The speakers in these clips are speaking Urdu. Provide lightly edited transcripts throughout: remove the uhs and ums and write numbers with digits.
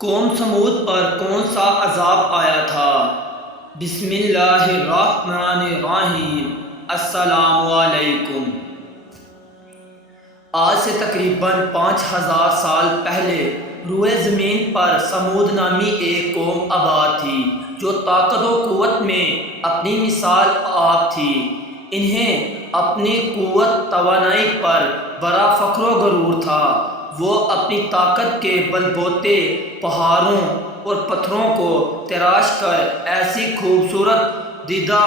قوم سمود پر کون سا عذاب آیا تھا؟ بسم اللہ الرحمن الرحیم۔ السلام علیکم۔ آج سے تقریباً 5000 سال پہلے روئے زمین پر سمود نامی ایک قوم آباد تھی جو طاقت و قوت میں اپنی مثال آپ تھی۔ انہیں اپنی قوت توانائی پر بڑا فخر و غرور تھا۔ وہ اپنی طاقت کے بل بوتے پہاڑوں اور پتھروں کو تراش کر ایسی خوبصورت دیدہ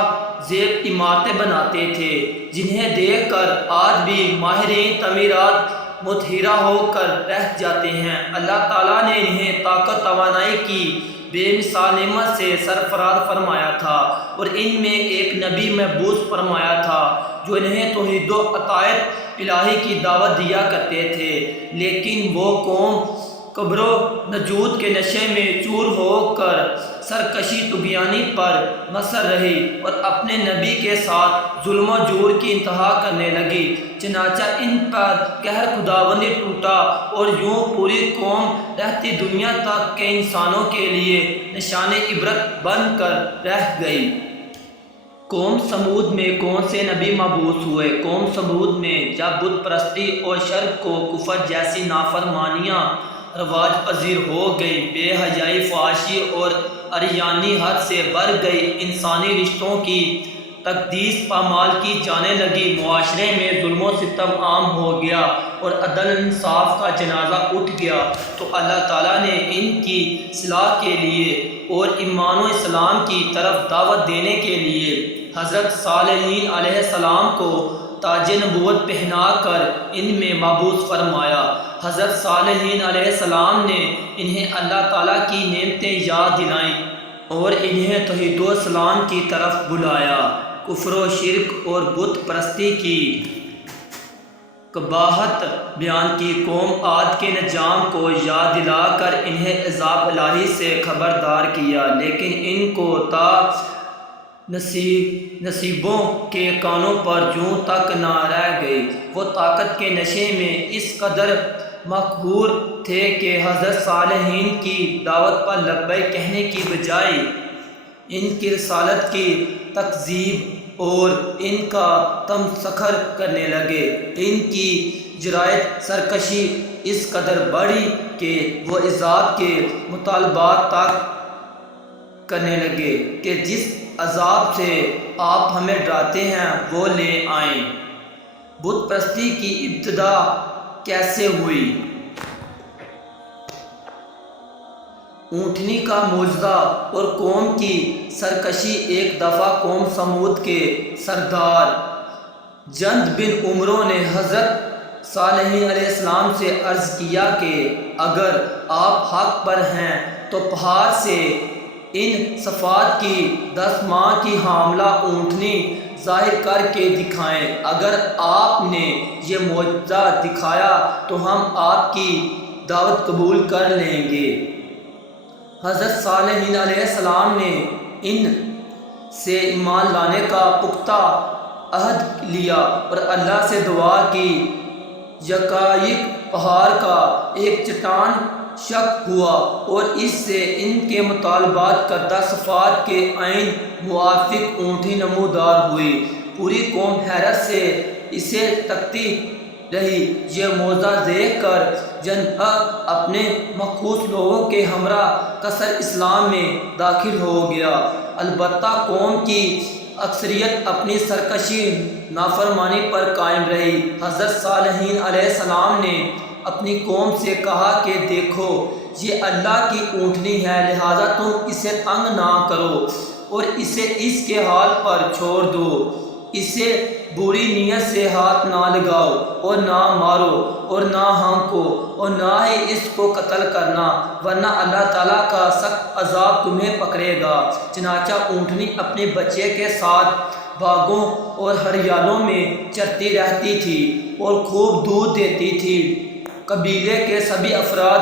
زیب عمارتیں بناتے تھے جنہیں دیکھ کر آج بھی ماہرین تعمیرات متحیرہ ہو کر رہ جاتے ہیں۔ اللہ تعالیٰ نے انہیں طاقت توانائی کی بے مثال نعمت سے سرفراز فرمایا تھا اور ان میں ایک نبی مبعوث فرمایا تھا جو انہیں توحید و اطاعت الہی کی دعوت دیا کرتے تھے، لیکن وہ قوم کبر و نجود کے نشے میں چور ہو کر سرکشی طغیانی پر مصر رہی اور اپنے نبی کے ساتھ ظلم و جور کی انتہا کرنے لگی۔ چنانچہ ان پر قہر خداوندی ٹوٹا اور یوں پوری قوم رہتی دنیا تک کے انسانوں کے لیے نشان عبرت بن کر رہ گئی۔ قوم سمود میں کون سے نبی مبعوث ہوئے؟ قوم سمود میں جب بت پرستی اور شرک کو کفر جیسی نافرمانیاں رواج پذیر ہو گئی، بے حیائی، فحاشی اور عریانی حد سے بڑھ گئی، انسانی رشتوں کی تقدیس پامال کی جانے لگی، معاشرے میں ظلم و ستم عام ہو گیا اور عدل انصاف کا جنازہ اٹھ گیا، تو اللہ تعالیٰ نے ان کی اصلاح کے لیے اور ایمان و اسلام کی طرف دعوت دینے کے لیے حضرت صالح علیہ السلام کو تاج نبوت پہنا کر ان میں مبعوث فرمایا۔ حضرت صالح علیہ السلام نے انہیں اللہ تعالیٰ کی نعمتیں یاد دلائیں اور انہیں توحید و اسلام کی طرف بلایا۔ کفر و شرک اور بت پرستی کی قباحت بیان کی، قوم عاد کے نظام کو یاد دلا کر انہیں عذاب الہی سے خبردار کیا، لیکن ان کو تا نصیبوں کے کانوں پر جوں تک نہ رہ گئی۔ وہ طاقت کے نشے میں اس قدر مقہور تھے کہ حضرت صالحین کی دعوت پر لبیک کہنے کی بجائے ان کی رسالت کی تکذیب اور ان کا تمسخر کرنے لگے۔ ان کی جرأت سرکشی اس قدر بڑھی کہ وہ عذاب کے مطالبات تک کرنے لگے کہ جس عذاب سے آپ ہمیں ڈراتے ہیں وہ لے آئیں۔ بت پرستی کی ابتدا کیسے ہوئی؟ اونٹنی کا معجزہ اور قوم کی سرکشی۔ ایک دفعہ قوم سمود کے سردار جند بن عمرو نے حضرت صالح علیہ السلام سے عرض کیا کہ اگر آپ حق پر ہیں تو پہاڑ سے ان صفات کی 10 ماہ کی حاملہ اونٹنی ظاہر کر کے دکھائیں۔ اگر آپ نے یہ معجزہ دکھایا تو ہم آپ کی دعوت قبول کر لیں گے۔ حضرت صالح علیہ السلام نے ان سے ایمان لانے کا پختہ عہد لیا اور اللہ سے دعا کی۔ یکایک پہاڑ کا ایک چٹان شق ہوا اور اس سے ان کے مطالبات کردہ صفات کے عین موافق اونٹنی نمودار ہوئی۔ پوری قوم حیرت سے اسے تکتی رہی۔ یہ معجزہ دیکھ کر جند اپنے مخصوص لوگوں کے ہمراہ قصر اسلام میں داخل ہو گیا، البتہ قوم کی اکثریت اپنی سرکشی نافرمانی پر قائم رہی۔ حضرت صالح علیہ السلام نے اپنی قوم سے کہا کہ دیکھو، یہ اللہ کی اونٹنی ہے، لہٰذا تم اسے تنگ نہ کرو اور اسے اس کے حال پر چھوڑ دو۔ اسے بری نیت سے ہاتھ نہ لگاؤ اور نہ مارو اور نہ ہانکو اور نہ ہی اس کو قتل کرنا، ورنہ اللہ تعالیٰ کا سخت عذاب تمہیں پکڑے گا۔ چنانچہ اونٹنی اپنے بچے کے ساتھ باغوں اور ہریالوں میں چرتی رہتی تھی اور خوب دودھ دیتی تھی۔ قبیلے کے سبھی افراد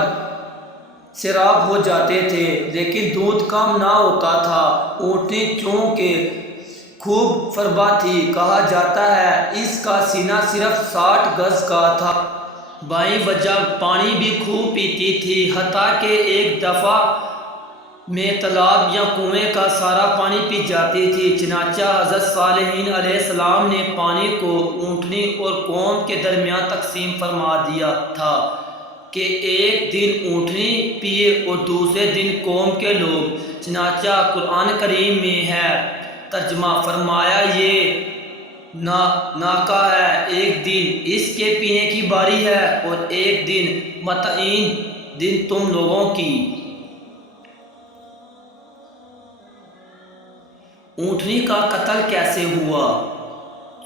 سیراب ہو جاتے تھے لیکن دودھ کم نہ ہوتا تھا۔ اونٹنی چونکہ خوب فربا تھی، کہا جاتا ہے اس کا سینہ صرف 60 گز کا تھا، بائیں وجہ پانی بھی خوب پیتی تھی، حتیٰ کہ ایک دفعہ میں تالاب یا کنویں کا سارا پانی پی جاتی تھی۔ چنانچہ حضرت صالح علیہ السلام نے پانی کو اونٹنی اور قوم کے درمیان تقسیم فرما دیا تھا کہ ایک دن اونٹنی پیے اور دوسرے دن قوم کے لوگ۔ چنانچہ قرآن کریم میں ہے ترجمہ فرمایا یہ ناکہ ہے، ایک دن اس کے پینے کی باری ہے اور ایک دن متعین دن تم لوگوں کی۔ اونٹنی کا قتل کیسے ہوا؟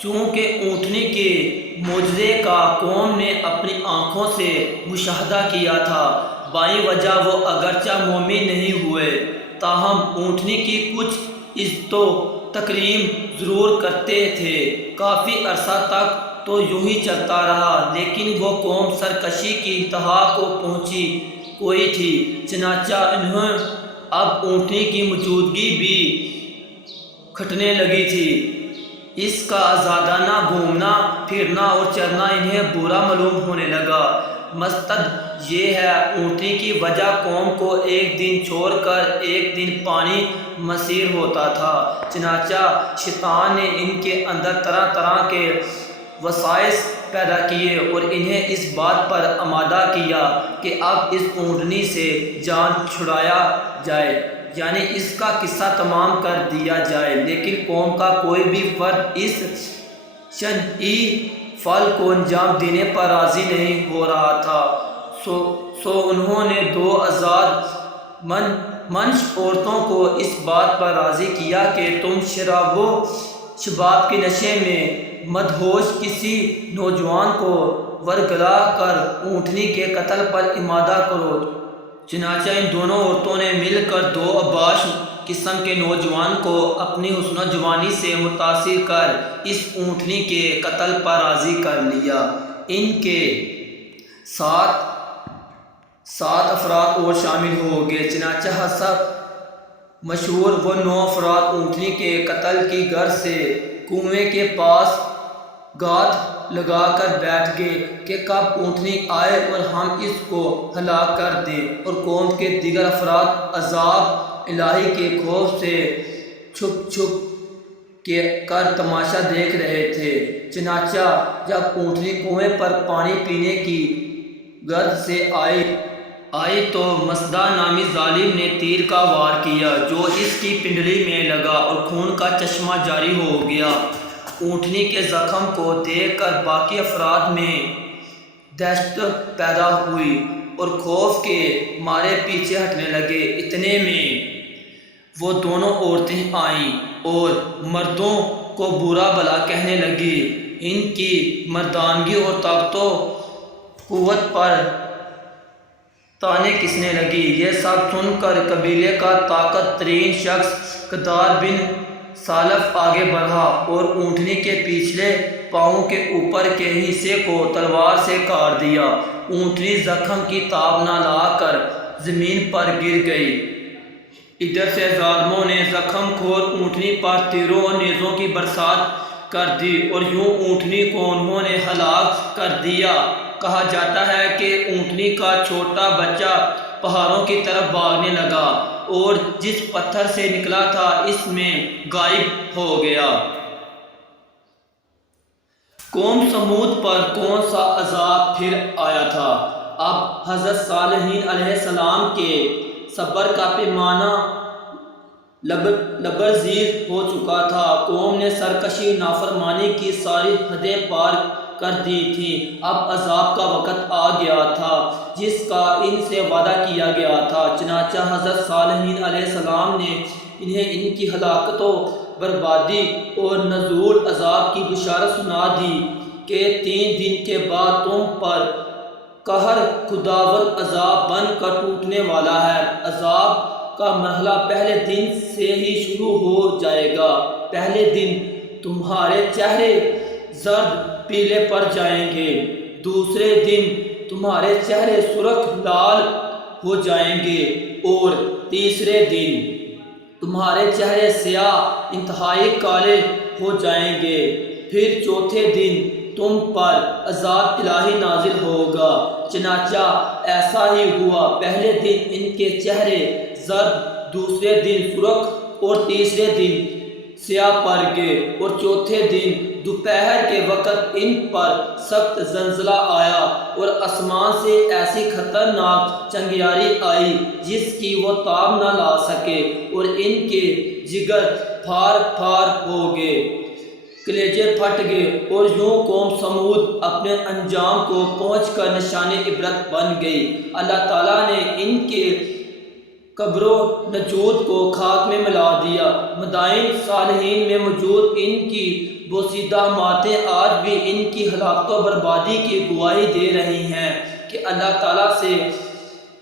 چونکہ اونٹنی کے معجزے کا قوم نے اپنی آنکھوں سے مشاہدہ کیا تھا۔ بائیں وجہ وہ اگرچہ مومن نہیں ہوئے، تاہم اونٹنی کی کچھ عزت و تکریم ضرور کرتے تھے۔ کافی عرصہ تک تو یوں ہی چلتا رہا، لیکن وہ قوم سرکشی کی انتہا کو پہنچی ہوئی تھی۔ چنانچہ انہیں اب اونٹنی کی موجودگی بھی کھٹنے لگی تھی۔ اس کا آزادانہ گھومنا پھرنا اور چرنا انہیں برا معلوم ہونے لگا۔ مقصد یہ ہے اونٹنی کی وجہ قوم کو ایک دن چھوڑ کر ایک دن پانی میسر ہوتا تھا۔ چنانچہ شیطان نے ان کے اندر طرح طرح کے وسواس پیدا کیے اور انہیں اس بات پر آمادہ کیا کہ اب اس اونٹنی سے جان چھڑایا جائے، یعنی اس کا قصہ تمام کر دیا جائے۔ لیکن قوم کا کوئی بھی فرد اس شنیع فعل کو انجام دینے پر راضی نہیں ہو رہا تھا، سو انہوں نے دو آزاد منش عورتوں کو اس بات پر راضی کیا کہ تم شراب و شباب کے نشے میں مدہوش کسی نوجوان کو ورگلا کر اونٹنی کے قتل پر آمادہ کرو۔ چنانچہ ان دونوں عورتوں نے مل کر دو اوباش قسم کے نوجوان کو اپنی حسن و جوانی سے متاثر کر اس اونٹنی کے قتل پر راضی کر لیا۔ ان کے سات افراد اور شامل ہو گئے۔ چنانچہ حسب مشہور وہ 9 افراد اونٹنی کے قتل کی غرض سے کنویں کے پاس گاتھ لگا کر بیٹھ گئے کہ کب اونٹنی آئے اور ہم اس کو ہلاک کر دیں، اور قوم کے دیگر افراد عذاب الہی کے خوف سے چھپ کے کر تماشا دیکھ رہے تھے۔ چنانچہ جب اونٹنی کنویں پر پانی پینے کی غرض سے آئی تو مسدہ نامی ظالم نے تیر کا وار کیا جو اس کی پنڈلی میں لگا اور خون کا چشمہ جاری ہو گیا۔ اونٹنی کے زخم کو دیکھ کر باقی افراد میں دہشت پیدا ہوئی اور خوف کے مارے پیچھے ہٹنے لگے۔ اتنے میں وہ دونوں عورتیں آئیں اور مردوں کو برا بھلا کہنے لگی۔ ان کی مردانگی اور طاقت و قوت پر تانے کسنے لگی۔ یہ سب سن کر قبیلے کا طاقت ترین شخص قدار بن سالف آگے بڑھا اور اونٹنی کے پچھلے پاؤں کے اوپر کے حصے کو تلوار سے کاٹ دیا۔ اونٹنی زخم کی تاب نہ لا کر زمین پر گر گئی۔ ادھر سے ظالموں نے زخم کھور اونٹنی پر تیروں اور نیزوں کی برسات کر دی اور یوں اونٹنی کو انہوں نے ہلاک کر دیا۔ کہا جاتا ہے کہ اونٹنی کا چھوٹا بچہ پہاڑوں کی طرف بھاگنے لگا اور جس پتھر سے نکلا تھا اس میں غائب ہو گیا۔ قوم سمود پر کون سا عذاب پھر آیا تھا؟ اب حضرت صالح علیہ السلام کے صبر کا پیمانہ لبریز ہو چکا تھا۔ قوم نے سرکشی نافرمانی کی ساری حدیں پار کر دی تھیں۔ اب عذاب کا وقت آ گیا تھا جس کا ان سے وعدہ کیا گیا تھا۔ چنانچہ حضرت صالح علیہ السلام نے انہیں ان کی ہلاکت و بربادی اور نزول عذاب کی بشارت سنا دی کہ 3 دن کے بعد تم پر قہر خداوند عذاب بن کر ٹوٹنے والا ہے۔ عذاب کا مرحلہ پہلے دن سے ہی شروع ہو جائے گا۔ پہلے دن تمہارے چہرے زرد پیلے پڑ جائیں گے، دوسرے دن تمہارے چہرے سرخ لال ہو جائیں گے اور تیسرے دن تمہارے چہرے سیاہ انتہائی کالے ہو جائیں گے۔ پھر چوتھے دن تم پر عذاب الہی نازل ہوگا۔ چنانچہ ایسا ہی ہوا، پہلے دن ان کے چہرے زرد، دوسرے دن سرخ اور تیسرے دن سیاہ پڑ گئے، اور چوتھے دن دوپہر کے وقت ان پر سخت زلزلہ آیا اور آسمان سے ایسی خطرناک چنگیاری آئی جس کی وہ تاب نہ لا سکے، اور ان کے جگر پھار پھار ہو گئے، کلیجے پھٹ گئے، اور یوں قوم سمود اپنے انجام کو پہنچ کر نشان عبرت بن گئی۔ اللہ تعالیٰ نے ان کے قبر و نجود کو خاک میں ملا دیا۔ مدائن صالحین میں موجود ان کی بوسیدہ ماتیں آج بھی ان کی ہلاکت و بربادی کی گواہی دے رہی ہیں کہ اللہ تعالیٰ سے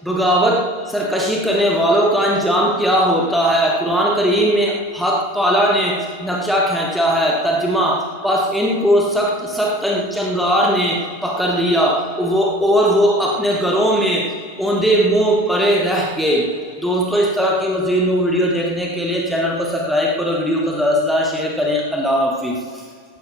بغاوت سرکشی کرنے والوں کا انجام کیا ہوتا ہے۔ قرآن کریم میں حق تعالیٰ نے نقشہ کھینچا ہے۔ ترجمہ: پس ان کو سخت سخت چنگار نے پکڑ لیا اور وہ اپنے گھروں میں اوندے منہ پڑے رہ گئے۔ دوستو، اس طرح کی مزید ویڈیو دیکھنے کے لیے چینل کو سبسکرائب کرو، ویڈیو کو زیادہ سے زیادہ شیئر کریں۔ اللہ حافظ۔